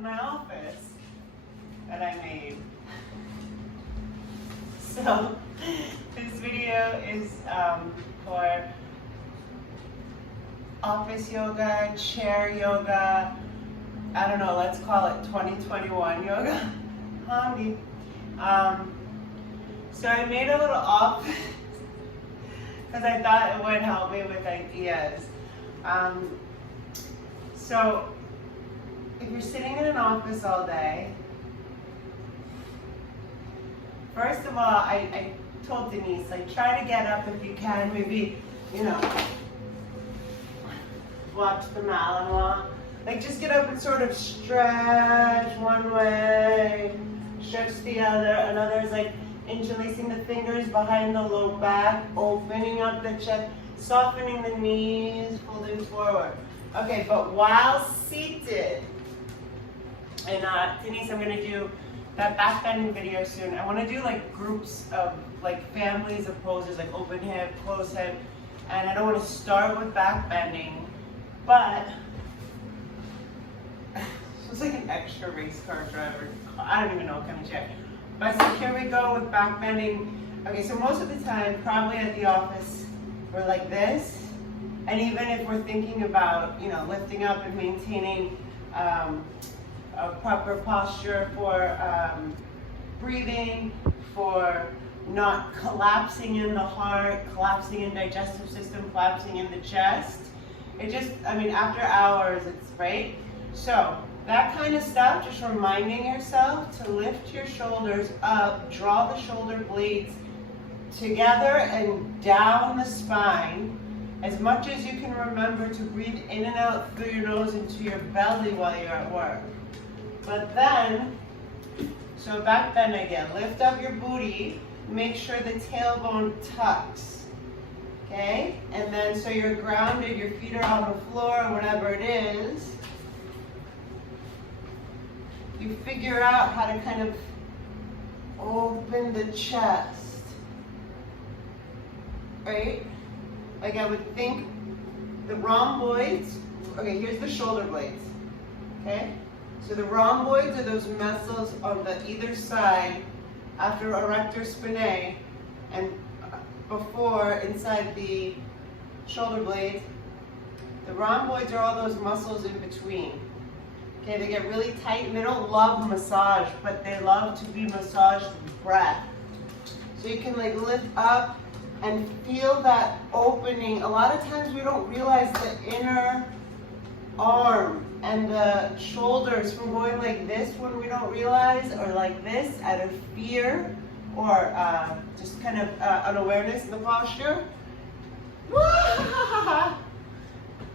in my office that I made. So this video is for office yoga, chair yoga, I don't know, let's call it 2021 yoga. So I made a little office because I thought it would help me with ideas. So if you're sitting in an office all day, first of all, I told Denise, like, try to get up if you can, maybe, you know, watch the Malinois. Like, just get up and sort of stretch one way, stretch the other. Another is like interlacing the fingers behind the low back, opening up the chest, softening the knees, folding forward. Okay, but while seated, and Denise, I'm gonna do that back bending video soon. I wanna do like groups of like families of poses, like open hip, closed hip, and I don't wanna start with back bending, but it's like an extra race car driver. I don't even know what kind of chair. But so here we go with back bending. Okay, so most of the time, probably at the office, we're like this. And even if we're thinking about, you know, lifting up and maintaining a proper posture for breathing, for not collapsing in the heart, collapsing in digestive system, collapsing in the chest. It just, I mean, after hours, it's right. So that kind of stuff, just reminding yourself to lift your shoulders up, draw the shoulder blades together and down the spine. As much as you can remember to breathe in and out through your nose into your belly while you're at work. But then, so back bend again, lift up your booty, make sure the tailbone tucks, okay? And then so you're grounded, your feet are on the floor, whatever it is. You figure out how to kind of open the chest, right? Like I would think the rhomboids, okay, here's the shoulder blades, okay? So the rhomboids are those muscles on the either side after erector spinae and before inside the shoulder blades. The rhomboids are all those muscles in between. Okay, they get really tight and they don't love massage, but they love to be massaged with breath. So you can like lift up and feel that opening. A lot of times we don't realize the inner arm and the shoulders from going like this when we don't realize, or like this out of fear, or just kind of unawareness in the posture.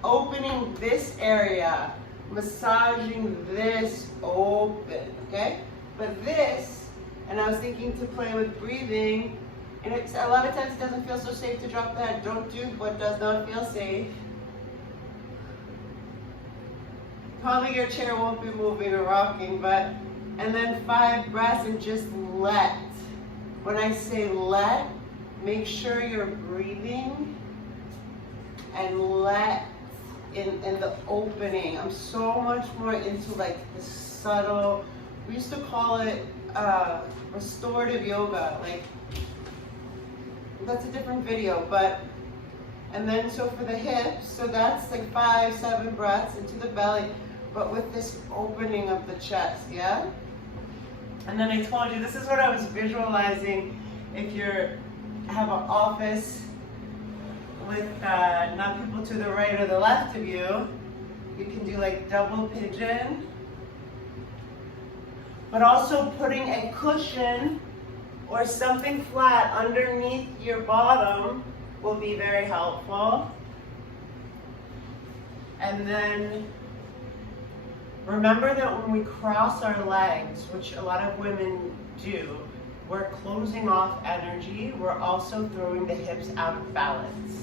Opening this area, massaging this open, okay? But this, and I was thinking to play with breathing, and it's a lot of times it doesn't feel so safe to drop the head. Don't do what does not feel safe. Probably your chair won't be moving or rocking, but, and then 5 breaths and just let. When I say let, make sure you're breathing and let in the opening. I'm so much more into like the subtle, we used to call it restorative yoga, like that's a different video, but, and then so for the hips, so that's like 5, 7 breaths into the belly, but with this opening of the chest, yeah? And then I told you, this is what I was visualizing if you're, have an office with not people to the right or the left of you. You can do like double pigeon, but also putting a cushion or something flat underneath your bottom will be very helpful. And then remember that when we cross our legs, which a lot of women do, we're closing off energy. We're also throwing the hips out of balance.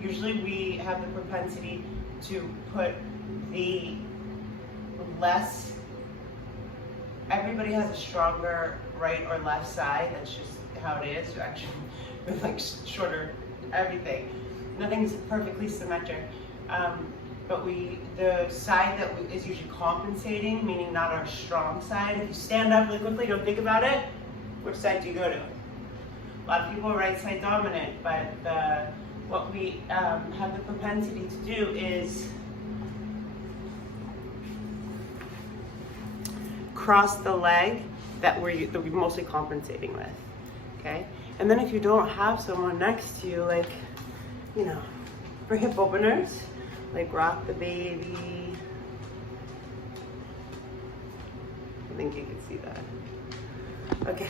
Usually we have the propensity to put the less, everybody has a stronger right or left side. That's just how it is, actually, with like shorter everything. Nothing's perfectly symmetric. but the side that is usually compensating, meaning not our strong side. If you stand up really quickly, don't think about it, which side do you go to? A lot of people are right side dominant, but what we have the propensity to do is cross the leg that we're mostly compensating with, okay? And then if you don't have someone next to you, like, you know, for hip openers, like rock the baby. I think you can see that. Okay,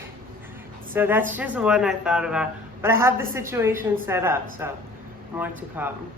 so that's just one I thought about. But I have the situation set up, so more to come.